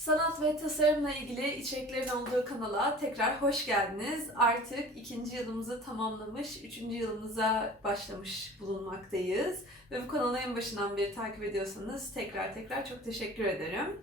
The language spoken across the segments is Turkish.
Sanat ve tasarımla ilgili içeriklerin olduğu kanala tekrar hoş geldiniz. Artık ikinci yılımızı tamamlamış, üçüncü yılımıza başlamış bulunmaktayız. Ve bu kanalı en başından beri takip ediyorsanız tekrar tekrar çok teşekkür ederim.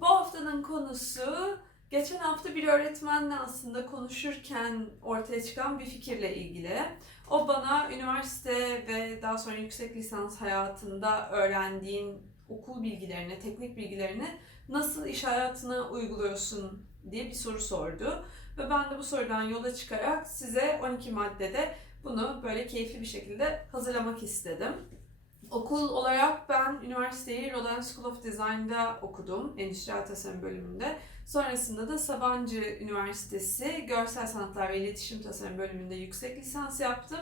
Bu haftanın konusu geçen hafta bir öğretmenle aslında konuşurken ortaya çıkan bir fikirle ilgili. O bana üniversite ve daha sonra yüksek lisans hayatında öğrendiğin okul bilgilerini, teknik bilgilerini nasıl iş hayatına uyguluyorsun diye bir soru sordu. Ve ben de bu sorudan yola çıkarak size 12 maddede bunu böyle keyifli bir şekilde hazırlamak istedim. Okul olarak ben üniversiteyi Roland School of Design'da okudum, endüstriyel tasarım bölümünde. Sonrasında da Sabancı Üniversitesi Görsel Sanatlar ve İletişim Tasarım bölümünde yüksek lisans yaptım.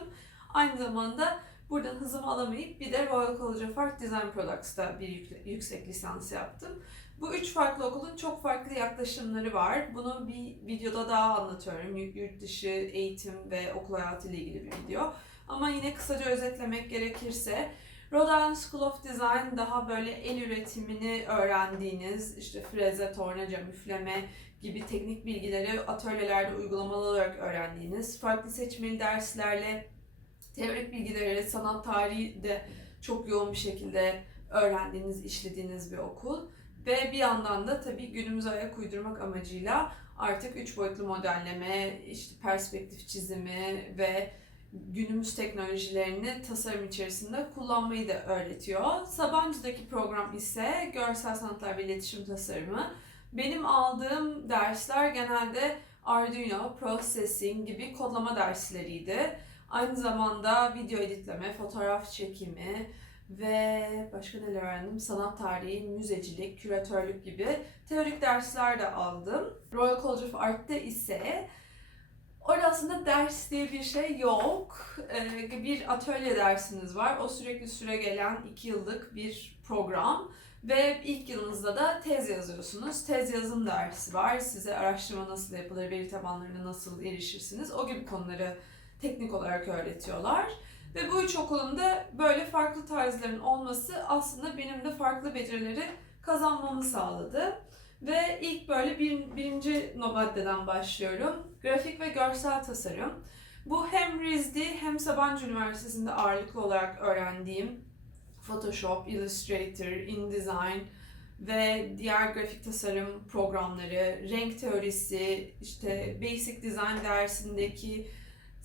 Aynı zamanda buradan hızımı alamayıp bir de Royal College of Art Design Products'ta bir yük- yüksek lisans yaptım. Bu üç farklı okulun çok farklı yaklaşımları var. Bunu bir videoda daha anlatıyorum. Yurt dışı eğitim ve okul hayatı ile ilgili bir video. Ama yine kısaca özetlemek gerekirse Rhode Island School of Design daha böyle el üretimini öğrendiğiniz, işte freze, tornaca, müfleme gibi teknik bilgileri atölyelerde uygulamalı olarak öğrendiğiniz, farklı seçmeli derslerle teorik bilgileri, sanat tarihi de çok yoğun bir şekilde öğrendiğiniz, işlediğiniz bir okul. Ve bir yandan da tabii günümüze ayak uydurmak amacıyla artık üç boyutlu modelleme, işte perspektif çizimi ve günümüz teknolojilerini tasarım içerisinde kullanmayı da öğretiyor. Sabancı'daki program ise görsel sanatlar ve iletişim tasarımı. Benim aldığım dersler genelde Arduino, Processing gibi kodlama dersleriydi. Aynı zamanda video editleme, fotoğraf çekimi ve başka neler öğrendim? Sanat tarihi, müzecilik, küratörlük gibi teorik dersler de aldım. Royal College of Art'te ise Orada aslında ders diye bir şey yok. Ee, bir atölye dersiniz var. O sürekli süre gelen iki yıllık bir program. Ve ilk yılınızda da tez yazıyorsunuz. Tez yazım dersi var. Size araştırma nasıl yapılır, veri tabanlarına nasıl erişirsiniz. O gibi konuları teknik olarak öğretiyorlar. Ve bu üç okulun da böyle farklı tarzların olması aslında benim de farklı becerileri kazanmamı sağladı. Ve ilk böyle bir, birinci maddeden başlıyorum. Grafik ve görsel tasarım. Bu hem RISD hem Sabancı Üniversitesi'nde ağırlıklı olarak öğrendiğim Photoshop, Illustrator, InDesign ve diğer grafik tasarım programları, renk teorisi, işte Basic Design dersindeki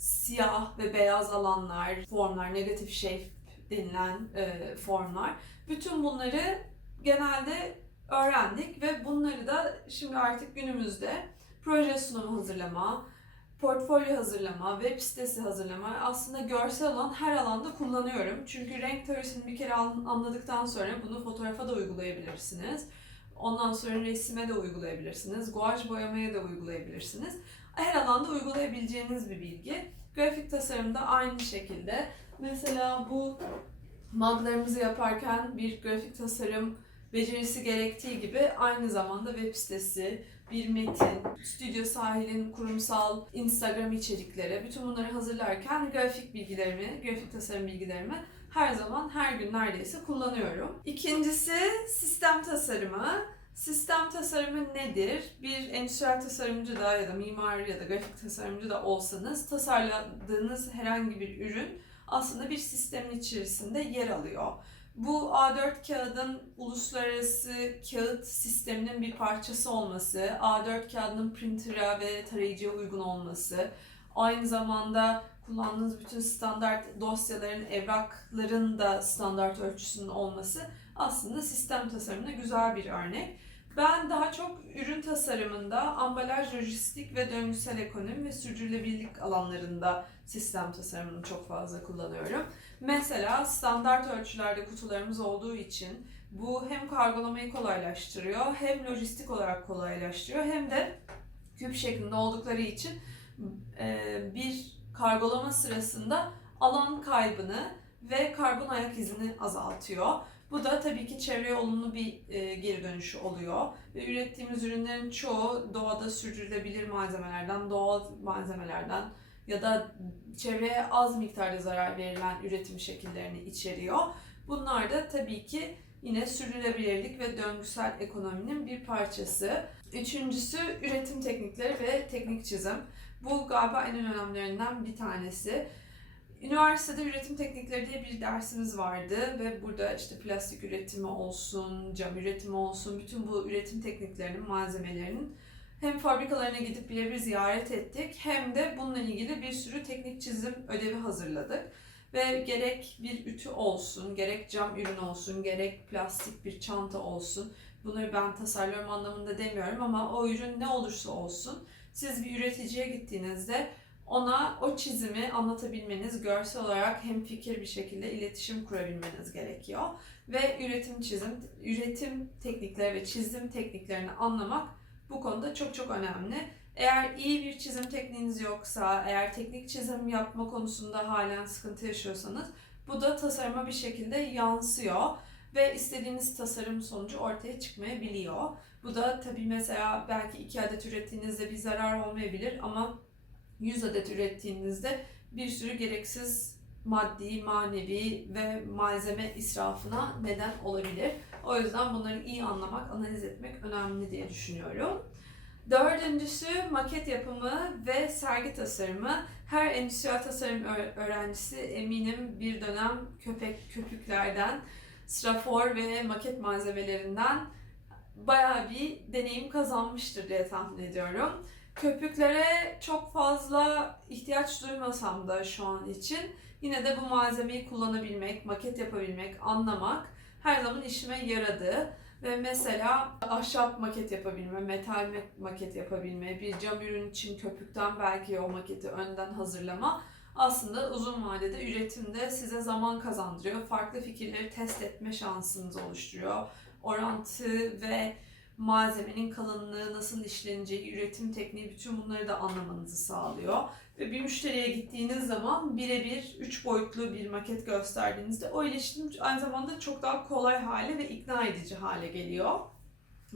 siyah ve beyaz alanlar, formlar, negative shape denilen e, formlar. Bütün bunları genelde öğrendik ve bunları da şimdi artık günümüzde proje sunumu hazırlama, portfolyo hazırlama, web sitesi hazırlama aslında görsel olan her alanda kullanıyorum. Çünkü renk teorisini bir kere an- anladıktan sonra bunu fotoğrafa da uygulayabilirsiniz. Ondan sonra resime de uygulayabilirsiniz. Guaj boyamaya da uygulayabilirsiniz. Her alanda uygulayabileceğiniz bir bilgi. Grafik tasarımda aynı şekilde. Mesela bu muglarımızı yaparken bir grafik tasarım becerisi gerektiği gibi aynı zamanda web sitesi, bir metin, Stüdyo Sahil'in kurumsal Instagram içerikleri, bütün bunları hazırlarken grafik bilgilerimi, grafik tasarım bilgilerimi her zaman, her gün neredeyse kullanıyorum. İkincisi sistem tasarımı. Sistem tasarımı nedir? Bir endüstriyel tasarımcı da ya da mimar ya da grafik tasarımcı da olsanız tasarladığınız herhangi bir ürün aslında bir sistemin içerisinde yer alıyor. Bu A4 kağıdın uluslararası kağıt sisteminin bir parçası olması, A4 kağıdının printer'a ve tarayıcıya uygun olması, aynı zamanda kullandığınız bütün standart dosyaların, evrakların da standart ölçüsünün olması aslında sistem tasarımına güzel bir örnek. Ben daha çok ürün tasarımında, ambalaj, lojistik ve döngüsel ekonomi ve sürdürülebilirlik alanlarında sistem tasarımını çok fazla kullanıyorum. Mesela standart ölçülerde kutularımız olduğu için bu hem kargolamayı kolaylaştırıyor, hem lojistik olarak kolaylaştırıyor, hem de küp şeklinde oldukları için e, bir kargolama sırasında alan kaybını ve karbon ayak izini azaltıyor. Bu da tabii ki çevreye olumlu bir e, geri dönüşü oluyor. Ve ürettiğimiz ürünlerin çoğu doğada sürdürülebilir malzemelerden, doğal malzemelerden ya da çevreye az miktarda zarar verilen üretim şekillerini içeriyor. Bunlar da tabii ki yine sürdürülebilirlik ve döngüsel ekonominin bir parçası. Üçüncüsü üretim teknikleri ve teknik çizim. Bu galiba en önemlilerinden bir tanesi. Üniversitede üretim teknikleri diye bir dersimiz vardı ve burada işte plastik üretimi olsun, cam üretimi olsun, bütün bu üretim tekniklerinin, malzemelerinin hem fabrikalarına gidip birebir ziyaret ettik hem de bununla ilgili bir sürü teknik çizim ödevi hazırladık. Ve gerek bir ütü olsun, gerek cam ürün olsun, gerek plastik bir çanta olsun. Bunları ben tasarlıyorum anlamında demiyorum ama o ürün ne olursa olsun siz bir üreticiye gittiğinizde ona o çizimi anlatabilmeniz, görsel olarak hem fikir bir şekilde iletişim kurabilmeniz gerekiyor. Ve üretim çizim, üretim teknikleri ve çizim tekniklerini anlamak bu konuda çok çok önemli. Eğer iyi bir çizim tekniğiniz yoksa, eğer teknik çizim yapma konusunda halen sıkıntı yaşıyorsanız bu da tasarıma bir şekilde yansıyor ve istediğiniz tasarım sonucu ortaya çıkmayabiliyor. Bu da tabii mesela belki iki adet ürettiğinizde bir zarar olmayabilir ama 100 adet ürettiğinizde bir sürü gereksiz maddi, manevi ve malzeme israfına neden olabilir. O yüzden bunları iyi anlamak, analiz etmek önemli diye düşünüyorum. Dördüncüsü maket yapımı ve sergi tasarımı. Her endüstriyel tasarım öğrencisi eminim bir dönem köpek köpüklerden, strafor ve maket malzemelerinden bayağı bir deneyim kazanmıştır diye tahmin ediyorum. Köpüklere çok fazla ihtiyaç duymasam da şu an için yine de bu malzemeyi kullanabilmek, maket yapabilmek, anlamak her zaman işime yaradı. Ve mesela ahşap maket yapabilme, metal maket yapabilme, bir cam ürün için köpükten belki o maketi önden hazırlama aslında uzun vadede üretimde size zaman kazandırıyor. Farklı fikirleri test etme şansınız oluşturuyor. Orantı ve malzemenin kalınlığı, nasıl işleneceği, üretim tekniği bütün bunları da anlamanızı sağlıyor. Ve bir müşteriye gittiğiniz zaman birebir üç boyutlu bir maket gösterdiğinizde o iletişim aynı zamanda çok daha kolay hale ve ikna edici hale geliyor.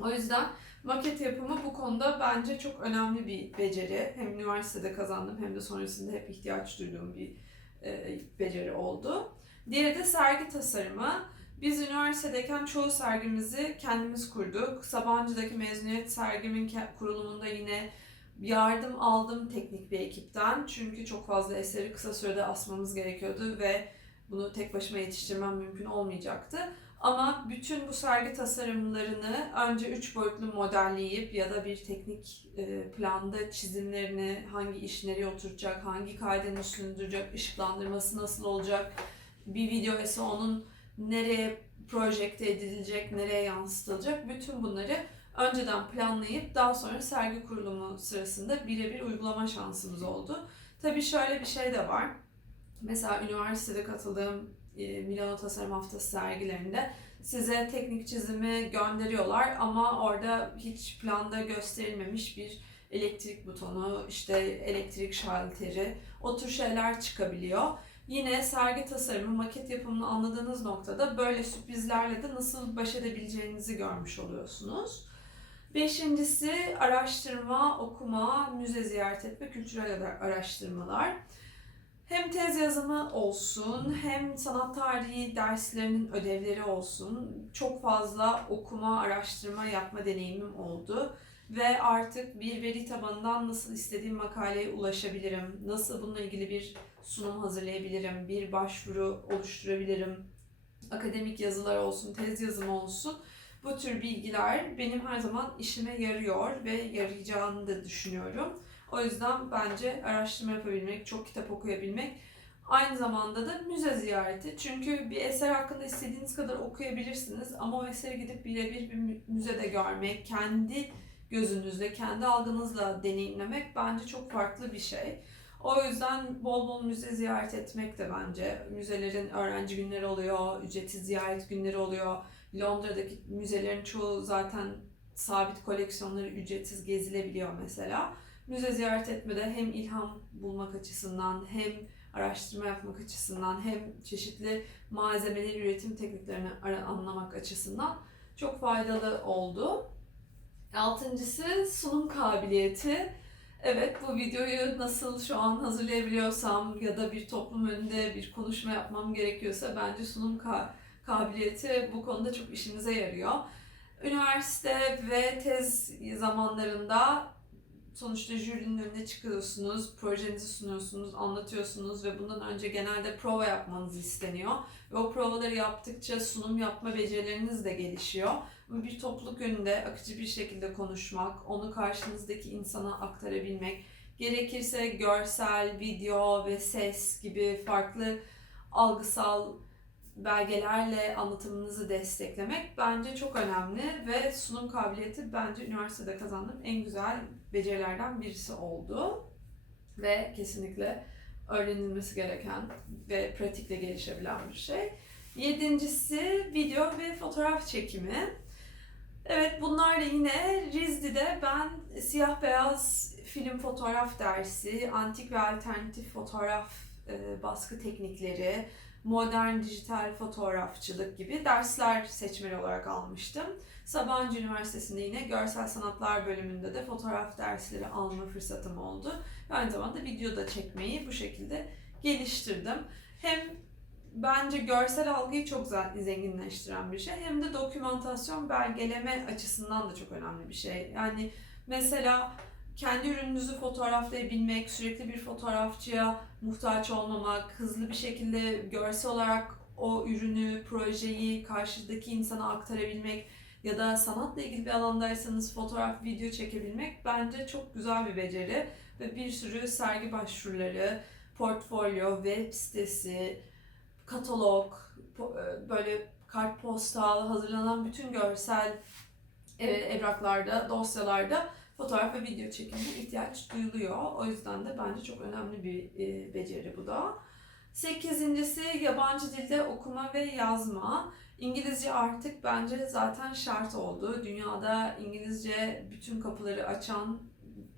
O yüzden maket yapımı bu konuda bence çok önemli bir beceri. Hem üniversitede kazandım hem de sonrasında hep ihtiyaç duyduğum bir e, beceri oldu. Diğeri de sergi tasarımı. Biz üniversitedeyken çoğu sergimizi kendimiz kurduk. Sabancı'daki mezuniyet sergimin kurulumunda yine yardım aldım teknik bir ekipten. Çünkü çok fazla eseri kısa sürede asmamız gerekiyordu ve bunu tek başıma yetiştirmem mümkün olmayacaktı. Ama bütün bu sergi tasarımlarını önce üç boyutlu modelleyip ya da bir teknik e, planda çizimlerini hangi iş nereye oturacak, hangi kaydenin üstünde duracak, ışıklandırması nasıl olacak, bir video ise onun nereye projekte edilecek, nereye yansıtılacak bütün bunları önceden planlayıp daha sonra sergi kurulumu sırasında birebir uygulama şansımız oldu. Tabii şöyle bir şey de var. Mesela üniversitede katıldığım e, Milano Tasarım Haftası sergilerinde size teknik çizimi gönderiyorlar ama orada hiç planda gösterilmemiş bir elektrik butonu, işte elektrik şalteri, o tür şeyler çıkabiliyor. Yine sergi tasarımı, maket yapımını anladığınız noktada böyle sürprizlerle de nasıl baş edebileceğinizi görmüş oluyorsunuz. Beşincisi araştırma, okuma, müze ziyaret etme, kültürel araştırmalar. Hem tez yazımı olsun, hem sanat tarihi derslerinin ödevleri olsun. Çok fazla okuma, araştırma yapma deneyimim oldu. Ve artık bir veri tabanından nasıl istediğim makaleye ulaşabilirim, nasıl bununla ilgili bir sunum hazırlayabilirim, bir başvuru oluşturabilirim, akademik yazılar olsun, tez yazımı olsun. Bu tür bilgiler benim her zaman işime yarıyor ve yarayacağını da düşünüyorum. O yüzden bence araştırma yapabilmek, çok kitap okuyabilmek, aynı zamanda da müze ziyareti. Çünkü bir eser hakkında istediğiniz kadar okuyabilirsiniz ama o eseri gidip birebir bir müzede görmek, kendi gözünüzle, kendi algınızla deneyimlemek bence çok farklı bir şey. O yüzden bol bol müze ziyaret etmek de bence. Müzelerin öğrenci günleri oluyor, ücretsiz ziyaret günleri oluyor. Londra'daki müzelerin çoğu zaten sabit koleksiyonları ücretsiz gezilebiliyor mesela. Müze ziyaret etmede hem ilham bulmak açısından hem araştırma yapmak açısından hem çeşitli malzemeleri üretim tekniklerini anlamak açısından çok faydalı oldu. Altıncısı sunum kabiliyeti. Evet bu videoyu nasıl şu an hazırlayabiliyorsam ya da bir toplum önünde bir konuşma yapmam gerekiyorsa bence sunum ka- kabiliyeti bu konuda çok işinize yarıyor. Üniversite ve tez zamanlarında sonuçta jürinin önüne çıkıyorsunuz, projenizi sunuyorsunuz, anlatıyorsunuz ve bundan önce genelde prova yapmanız isteniyor. Ve o provaları yaptıkça sunum yapma becerileriniz de gelişiyor. Bir topluluk önünde akıcı bir şekilde konuşmak, onu karşınızdaki insana aktarabilmek, gerekirse görsel, video ve ses gibi farklı algısal belgelerle anlatımınızı desteklemek bence çok önemli ve sunum kabiliyeti bence üniversitede kazandığım en güzel becerilerden birisi oldu. Ve kesinlikle öğrenilmesi gereken ve pratikle gelişebilen bir şey. Yedincisi video ve fotoğraf çekimi. Evet bunlar da yine Rizdi'de ben siyah beyaz film fotoğraf dersi, antik ve alternatif fotoğraf e, baskı teknikleri, modern dijital fotoğrafçılık gibi dersler seçmeli olarak almıştım. Sabancı Üniversitesi'nde yine görsel sanatlar bölümünde de fotoğraf dersleri alma fırsatım oldu. Ve aynı zamanda video da çekmeyi bu şekilde geliştirdim. Hem bence görsel algıyı çok zenginleştiren bir şey hem de dokümantasyon belgeleme açısından da çok önemli bir şey. Yani mesela kendi ürününüzü fotoğraflayabilmek, sürekli bir fotoğrafçıya muhtaç olmamak, hızlı bir şekilde görsel olarak o ürünü, projeyi karşıdaki insana aktarabilmek ya da sanatla ilgili bir alandaysanız fotoğraf, video çekebilmek bence çok güzel bir beceri ve bir sürü sergi başvuruları, portfolyo, web sitesi, katalog, böyle kartpostal hazırlanan bütün görsel e, evraklarda, dosyalarda fotoğraf ve video çekimine ihtiyaç duyuluyor. O yüzden de bence çok önemli bir e, beceri bu da. Sekizincisi yabancı dilde okuma ve yazma. İngilizce artık bence zaten şart oldu. Dünyada İngilizce bütün kapıları açan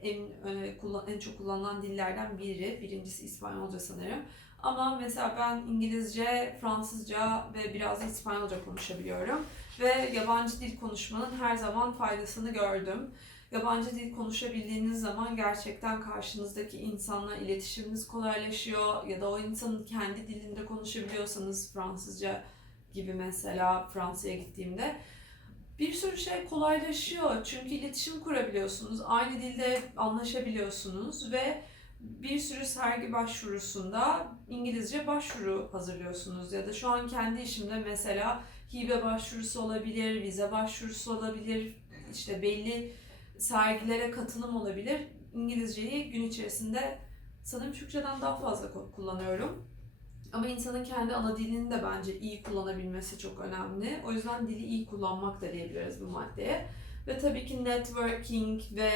en e, en çok kullanılan dillerden biri. Birincisi İspanyolca sanırım. Ama mesela ben İngilizce, Fransızca ve biraz İspanyolca konuşabiliyorum. Ve yabancı dil konuşmanın her zaman faydasını gördüm. Yabancı dil konuşabildiğiniz zaman gerçekten karşınızdaki insanla iletişiminiz kolaylaşıyor ya da o insanın kendi dilinde konuşabiliyorsanız Fransızca gibi mesela Fransa'ya gittiğimde bir sürü şey kolaylaşıyor. Çünkü iletişim kurabiliyorsunuz. Aynı dilde anlaşabiliyorsunuz ve bir sürü sergi başvurusunda İngilizce başvuru hazırlıyorsunuz. Ya da şu an kendi işimde mesela hibe başvurusu olabilir, vize başvurusu olabilir. İşte belli sergilere katılım olabilir. İngilizceyi gün içerisinde sanırım Türkçeden daha fazla kullanıyorum. Ama insanın kendi ana dilini de bence iyi kullanabilmesi çok önemli. O yüzden dili iyi kullanmak da diyebiliriz bu maddeye. Ve tabii ki networking ve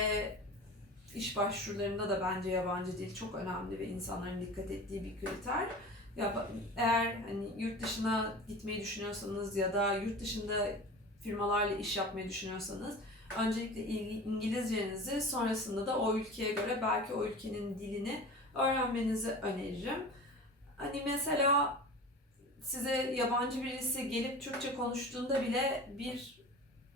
iş başvurularında da bence yabancı dil çok önemli ve insanların dikkat ettiği bir kriter. Ya eğer hani yurt dışına gitmeyi düşünüyorsanız ya da yurt dışında firmalarla iş yapmayı düşünüyorsanız öncelikle İngilizcenizi sonrasında da o ülkeye göre belki o ülkenin dilini öğrenmenizi öneririm. Hani mesela size yabancı birisi gelip Türkçe konuştuğunda bile bir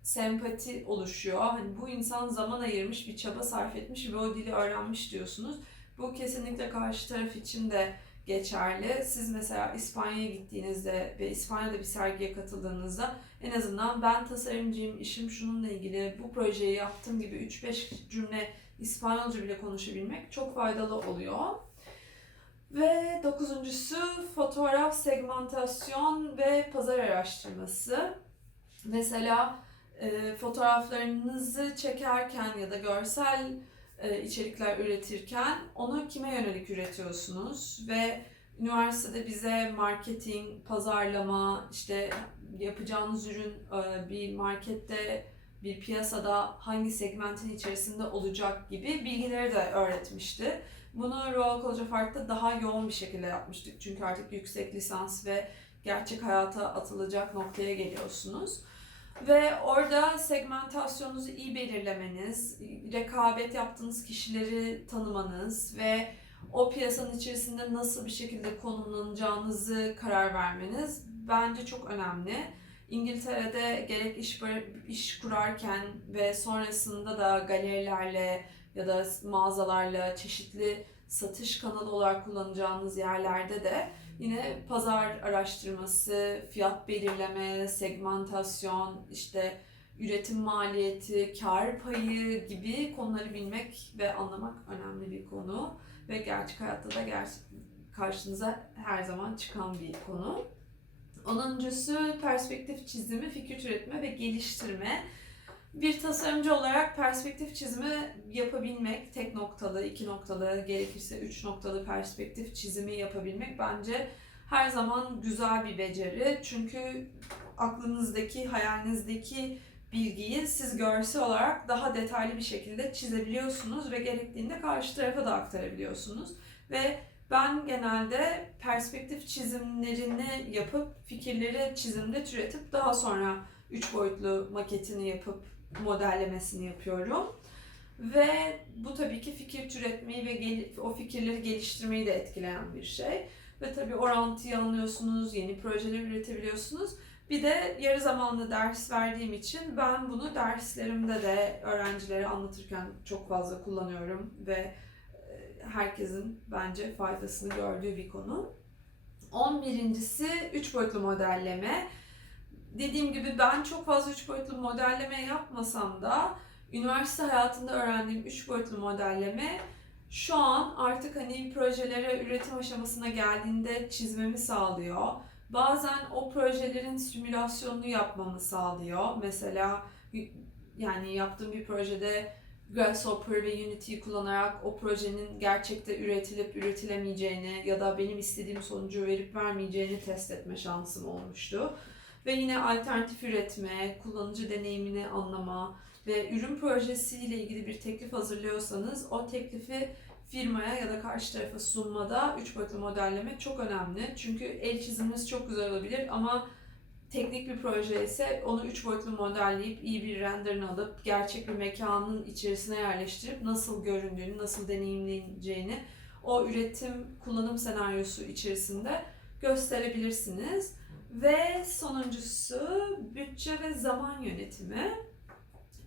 sempati oluşuyor. Hani bu insan zaman ayırmış, bir çaba sarf etmiş ve o dili öğrenmiş diyorsunuz. Bu kesinlikle karşı taraf için de geçerli. Siz mesela İspanya'ya gittiğinizde ve İspanya'da bir sergiye katıldığınızda en azından ben tasarımcıyım, işim şununla ilgili, bu projeyi yaptığım gibi 3-5 cümle İspanyolca bile konuşabilmek çok faydalı oluyor. Ve dokuzuncusu fotoğraf segmentasyon ve pazar araştırması. Mesela e, fotoğraflarınızı çekerken ya da görsel e, içerikler üretirken onu kime yönelik üretiyorsunuz ve üniversitede bize marketing, pazarlama, işte yapacağınız ürün e, bir markette, bir piyasada hangi segmentin içerisinde olacak gibi bilgileri de öğretmişti. Bunu Royal College of Art'ta daha yoğun bir şekilde yapmıştık. Çünkü artık yüksek lisans ve gerçek hayata atılacak noktaya geliyorsunuz. Ve orada segmentasyonunuzu iyi belirlemeniz, rekabet yaptığınız kişileri tanımanız ve o piyasanın içerisinde nasıl bir şekilde konumlanacağınızı karar vermeniz bence çok önemli. İngiltere'de gerek iş, iş kurarken ve sonrasında da galerilerle ya da mağazalarla çeşitli satış kanalı olarak kullanacağınız yerlerde de Yine pazar araştırması, fiyat belirleme, segmentasyon, işte üretim maliyeti, kar payı gibi konuları bilmek ve anlamak önemli bir konu. Ve gerçek hayatta da ger- karşınıza her zaman çıkan bir konu. Onuncusu perspektif çizimi, fikir üretme ve geliştirme. Bir tasarımcı olarak perspektif çizimi yapabilmek, tek noktalı, iki noktalı, gerekirse üç noktalı perspektif çizimi yapabilmek bence her zaman güzel bir beceri. Çünkü aklınızdaki, hayalinizdeki bilgiyi siz görsel olarak daha detaylı bir şekilde çizebiliyorsunuz ve gerektiğinde karşı tarafa da aktarabiliyorsunuz. Ve ben genelde perspektif çizimlerini yapıp fikirleri çizimde türetip daha sonra üç boyutlu maketini yapıp modellemesini yapıyorum. Ve bu tabii ki fikir türetmeyi ve o fikirleri geliştirmeyi de etkileyen bir şey. Ve tabii orantıyı anlıyorsunuz, yeni projeler üretebiliyorsunuz. Bir de yarı zamanlı ders verdiğim için ben bunu derslerimde de öğrencilere anlatırken çok fazla kullanıyorum ve e, herkesin bence faydasını gördüğü bir konu. 11.si 3 boyutlu modelleme. Dediğim gibi ben çok fazla 3 boyutlu modelleme yapmasam da üniversite hayatında öğrendiğim 3 boyutlu modelleme şu an artık hani projelere üretim aşamasına geldiğinde çizmemi sağlıyor. Bazen o projelerin simülasyonunu yapmamı sağlıyor. Mesela yani yaptığım bir projede Grasshopper ve Unity'yi kullanarak o projenin gerçekte üretilip üretilemeyeceğini ya da benim istediğim sonucu verip vermeyeceğini test etme şansım olmuştu. Ve yine alternatif üretme, kullanıcı deneyimini anlama ve ürün projesiyle ilgili bir teklif hazırlıyorsanız o teklifi firmaya ya da karşı tarafa sunmada 3 boyutlu modelleme çok önemli. Çünkü el çiziminiz çok güzel olabilir ama teknik bir proje ise onu 3 boyutlu modelleyip iyi bir renderini alıp gerçek bir mekanın içerisine yerleştirip nasıl göründüğünü, nasıl deneyimleneceğini o üretim kullanım senaryosu içerisinde gösterebilirsiniz. Ve sonuncusu bütçe ve zaman yönetimi.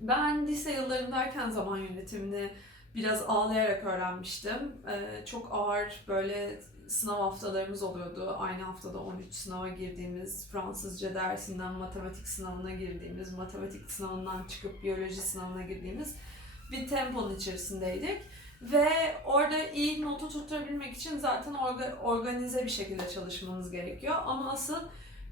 Ben lise yıllarındayken zaman yönetimini biraz ağlayarak öğrenmiştim. Ee, çok ağır böyle sınav haftalarımız oluyordu. Aynı haftada 13 sınava girdiğimiz, Fransızca dersinden matematik sınavına girdiğimiz, matematik sınavından çıkıp biyoloji sınavına girdiğimiz bir temponun içerisindeydik. Ve orada iyi notu tutturabilmek için zaten orga, organize bir şekilde çalışmanız gerekiyor. Ama asıl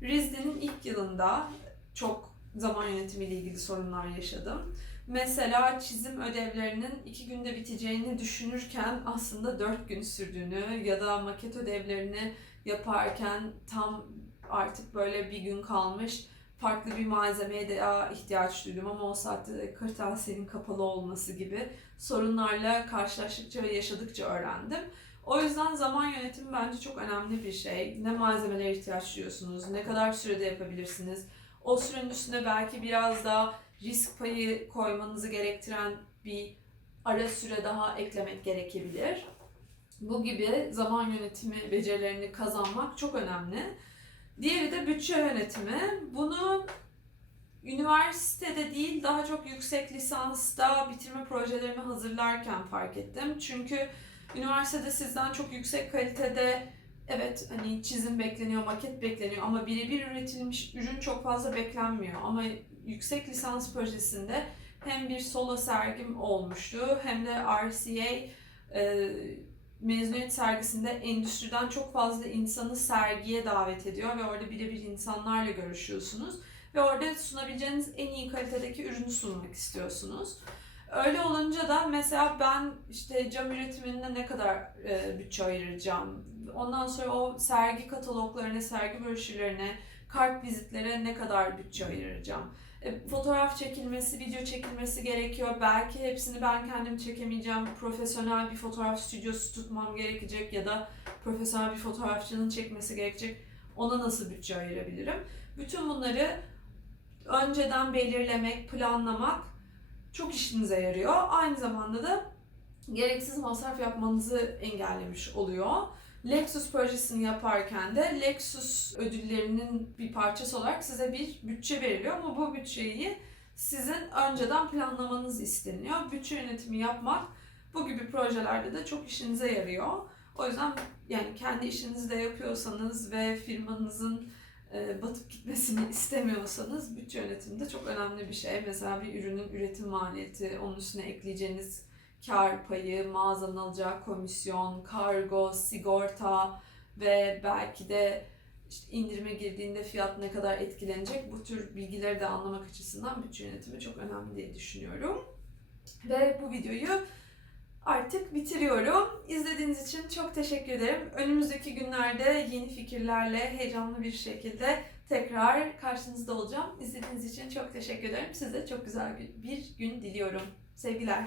RISD'nin ilk yılında çok zaman yönetimiyle ilgili sorunlar yaşadım. Mesela çizim ödevlerinin iki günde biteceğini düşünürken aslında dört gün sürdüğünü ya da maket ödevlerini yaparken tam artık böyle bir gün kalmış farklı bir malzemeye de ihtiyaç duydum ama o saatte de kırtasiyenin kapalı olması gibi sorunlarla karşılaştıkça ve yaşadıkça öğrendim. O yüzden zaman yönetimi bence çok önemli bir şey. Ne malzemelere ihtiyaç duyuyorsunuz, ne kadar sürede yapabilirsiniz. O sürenin üstüne belki biraz daha risk payı koymanızı gerektiren bir ara süre daha eklemek gerekebilir. Bu gibi zaman yönetimi becerilerini kazanmak çok önemli. Diğeri de bütçe yönetimi. Bunu üniversitede değil daha çok yüksek lisansta bitirme projelerimi hazırlarken fark ettim. Çünkü üniversitede sizden çok yüksek kalitede evet hani çizim bekleniyor, maket bekleniyor ama birebir üretilmiş ürün çok fazla beklenmiyor. Ama yüksek lisans projesinde hem bir solo sergim olmuştu hem de RCA e, mezuniyet sergisinde endüstriden çok fazla insanı sergiye davet ediyor ve orada birebir insanlarla görüşüyorsunuz ve orada sunabileceğiniz en iyi kalitedeki ürünü sunmak istiyorsunuz. Öyle olunca da mesela ben işte cam üretiminde ne kadar e, bütçe ayıracağım, ondan sonra o sergi kataloglarına, sergi broşürlerine, kart vizitlere ne kadar bütçe ayıracağım. E, fotoğraf çekilmesi, video çekilmesi gerekiyor. Belki hepsini ben kendim çekemeyeceğim. Profesyonel bir fotoğraf stüdyosu tutmam gerekecek ya da profesyonel bir fotoğrafçının çekmesi gerekecek. Ona nasıl bütçe ayırabilirim? Bütün bunları önceden belirlemek, planlamak çok işinize yarıyor. Aynı zamanda da gereksiz masraf yapmanızı engellemiş oluyor. Lexus projesini yaparken de Lexus ödüllerinin bir parçası olarak size bir bütçe veriliyor ama bu bütçeyi sizin önceden planlamanız isteniyor. Bütçe yönetimi yapmak bu gibi projelerde de çok işinize yarıyor. O yüzden yani kendi işinizi de yapıyorsanız ve firmanızın batıp gitmesini istemiyorsanız bütçe yönetimi de çok önemli bir şey. Mesela bir ürünün üretim maliyeti, onun üstüne ekleyeceğiniz kar payı, mağazanın alacağı komisyon, kargo, sigorta ve belki de işte indirime girdiğinde fiyat ne kadar etkilenecek bu tür bilgileri de anlamak açısından bütçe yönetimi çok önemli diye düşünüyorum. Ve bu videoyu artık bitiriyorum. İzlediğiniz için çok teşekkür ederim. Önümüzdeki günlerde yeni fikirlerle heyecanlı bir şekilde tekrar karşınızda olacağım. İzlediğiniz için çok teşekkür ederim. Size çok güzel bir gün diliyorum. Sevgiler.